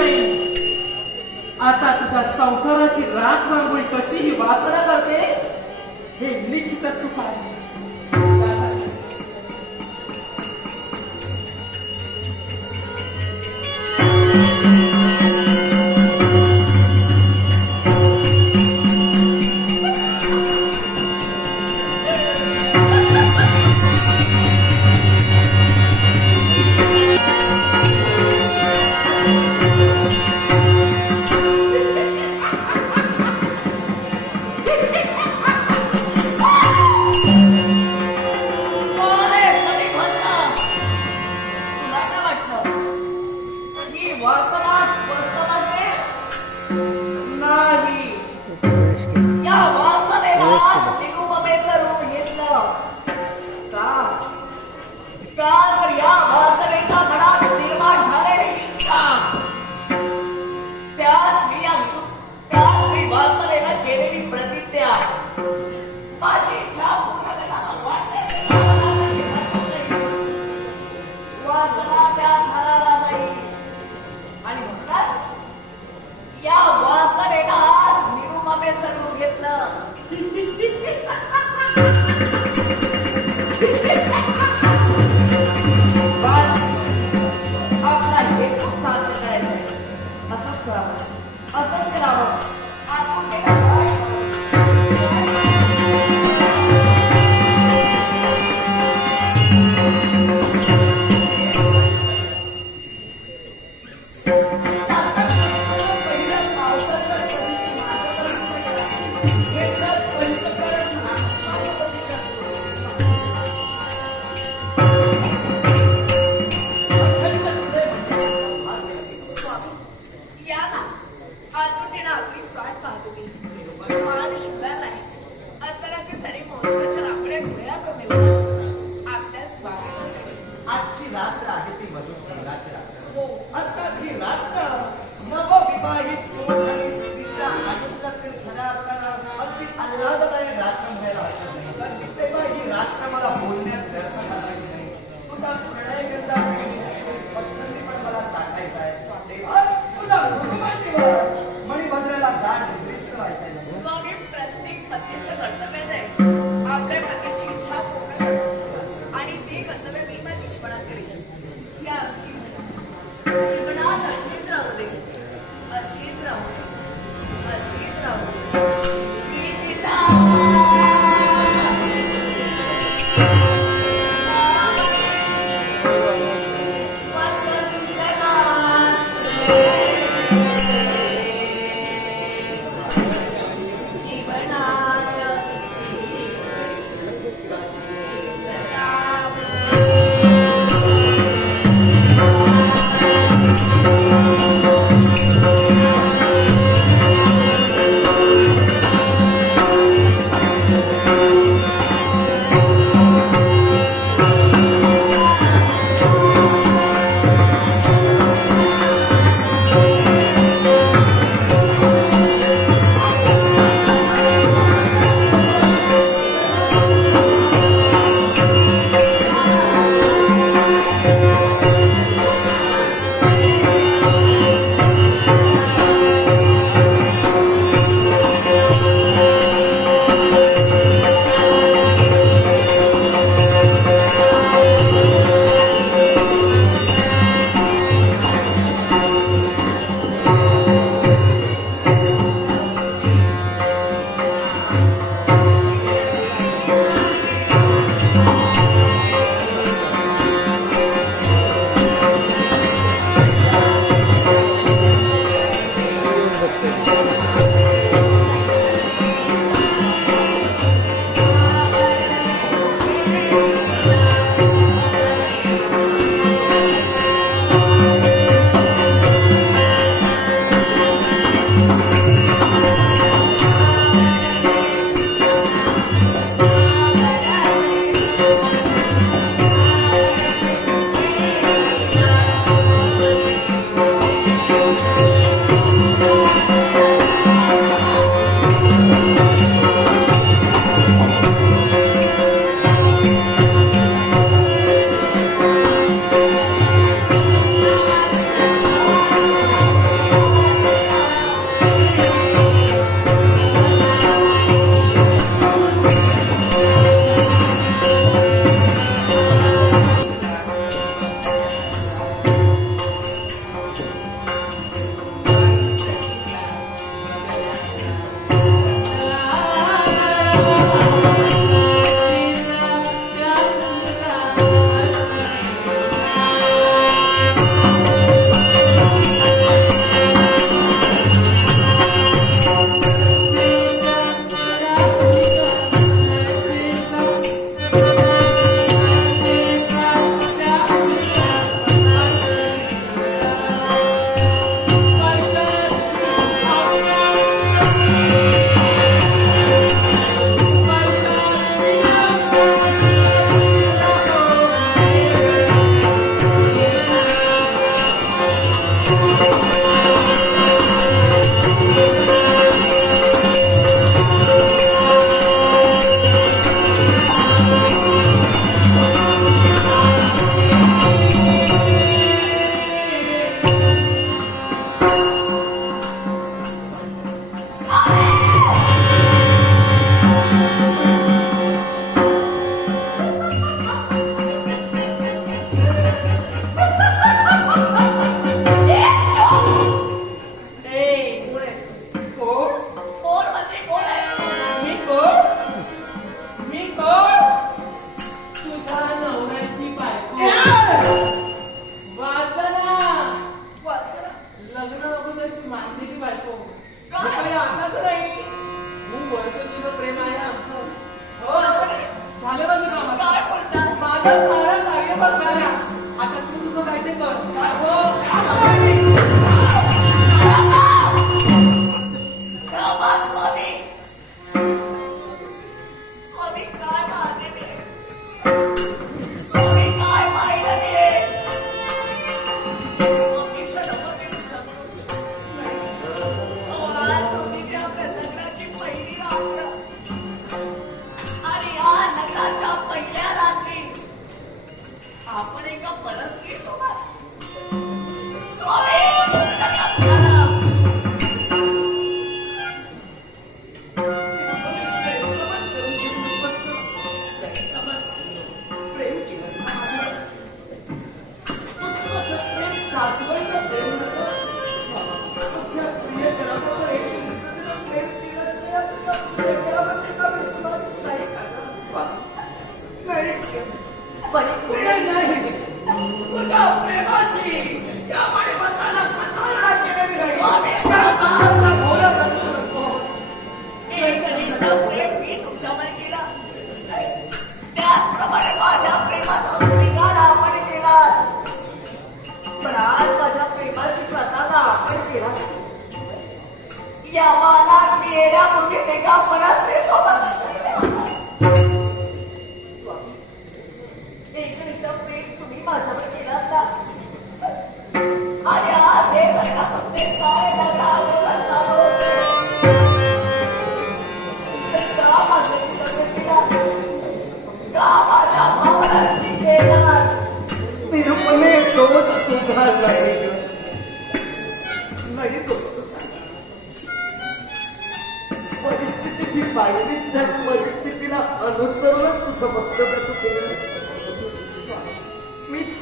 नाही. आता तुझ्या संसाराची राख रांगोळी कशी ही वासना करते? राष्ट्रामध्ये बोलण्या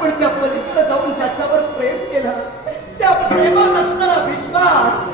पण त्या पलीकडे जाऊन ज्याच्यावर प्रेम केलं त्या प्रेमात असणारा विश्वास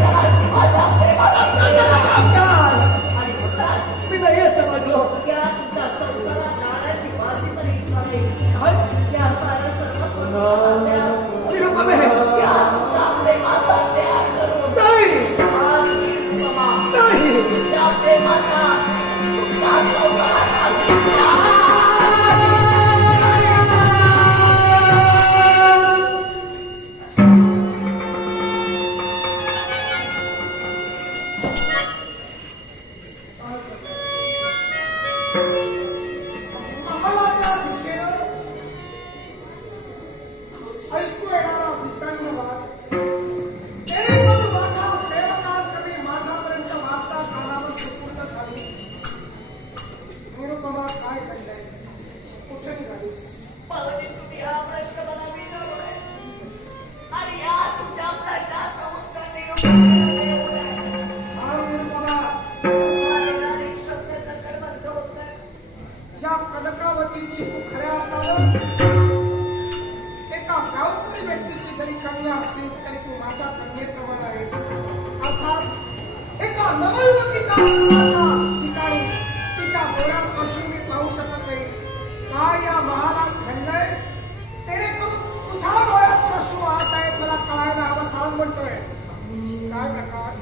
तिच्या डोळ्यात अश्रू मी पाहू शकत नाही. काय या महालात घडलंय जेणेकरून तुझ्या डोळ्यातून अश्रू वाहत आहेत मला कळायला हवं सांग म्हणतोय. काय प्रकार?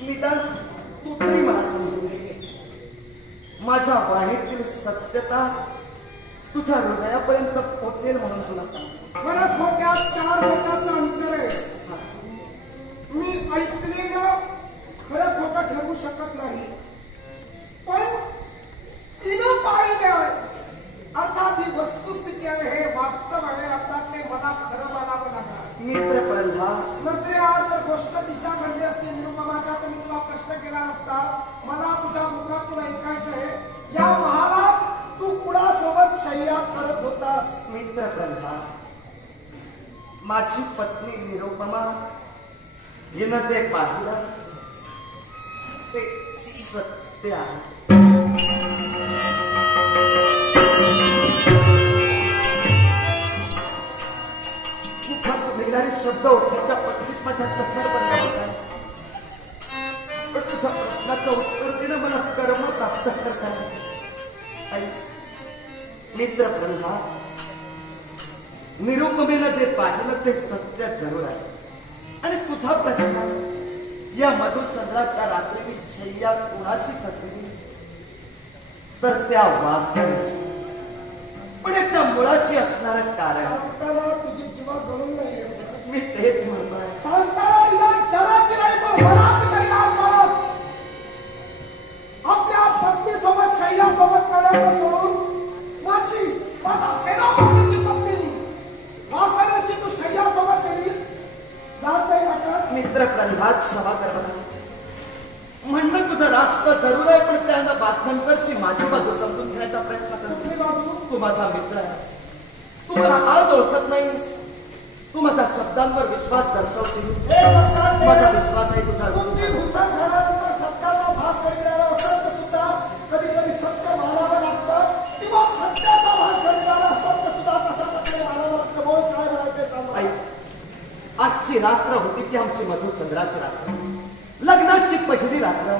निदान तू तरी मला समजून घे. माझ्या बाहेरील सत्यता तुझ्या हृदयापर्यंत पोचेल म्हणून तुला सांगतो. खरं खोट्यात चार बोटाचं अंतर आहे. मी ऐकलेलं खरं खोटं ठरवू शकत नाही. पण तिनं पाहिलं अर्थात ही वस्तुस्थिती आहे हे वास्तव आहे. अर्थात ते मला खरं मानावं लागणार. मित्र प्रल्हाद नजरेआड जर गोष्ट तिच्या घडली असती निरुपमाच्या तरी तुला प्रश्न केला नसता मला तुझ्या मुखातून ऐकायचं आहे. या महाराज तू कुणासोबत शय्या करत होतास? मित्र प्रल्हाद माझी पत्नी निरुपमा हिनं जे पाहिलं ते सत्य आहे. निघणारे शब्द ओठाच्या पत्नीत माझ्या चक्कर बनला प्रश्नाचं उत्तर देणं मला कर्म प्राप्त करतात आई मित्र प्रल्हाद निरुपमेनं जे पाहिलं ते सत्य जरूर आहे. आणि तुझा प्रश्न या मधुचंद्राच्या रात्री मी शय्या कुणाशी सजली तर त्या वासनेची पण याच्या मुळाशी असणारं कारण तुझी जीवा येत. मी तेच म्हणतोय. जगाची नाही तर मनाची तरी लाज बाळग. आपल्या पत्नीसोबत शैल्यासोबत करण्याचं सोडून माझी माझा सेनापतीची पत्नी वासनाशी तू शैल्यासोबत केलीस? लाज नाही वाटत मित्र प्रल्हाद क्षमा कर मला. म्हणणं तुझं रास्त जरूर आहे पण त्यांना बातम्यांवरची माझी बाजू समजून घेण्याचा प्रयत्न करतो. बाजू? तू माझा मित्र आहेस. तू मला आज ओळखत नाहीस. तू माझ्या शब्दांवर विश्वास दर्शवशील. माझा. विश्वास आहे तुझ्या तुमची घुसळ झाल्यानंतर सत्याचा भास करीणारा असत्य सुद्धा कधी आजची रात्र होती ती आमची मधुचंद्राची रात्र. लग्नाची पहिली रात्र.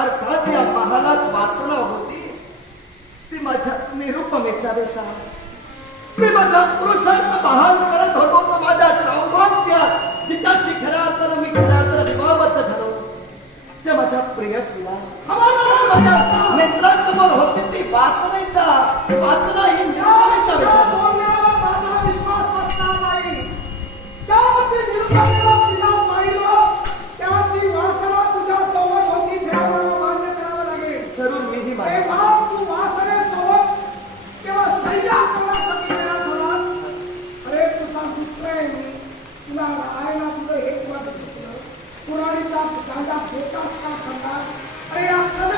अर्थात या महालात वासना होती. ती माझ्या निरुपमेच्या वेशा मी माझा पुरुषार्थ महान करत होतो तो माझ्या सौभाग्य तिच्या खऱ्या मी खऱ्या अर्थानं झालो. त्या माझ्या प्रियसीला माझ्या मित्रासमोर होती ती वासनेच्या वासना ही न्यायाच्या विषयावर पुराणीचा दांडा घेतास का खंडा अरे या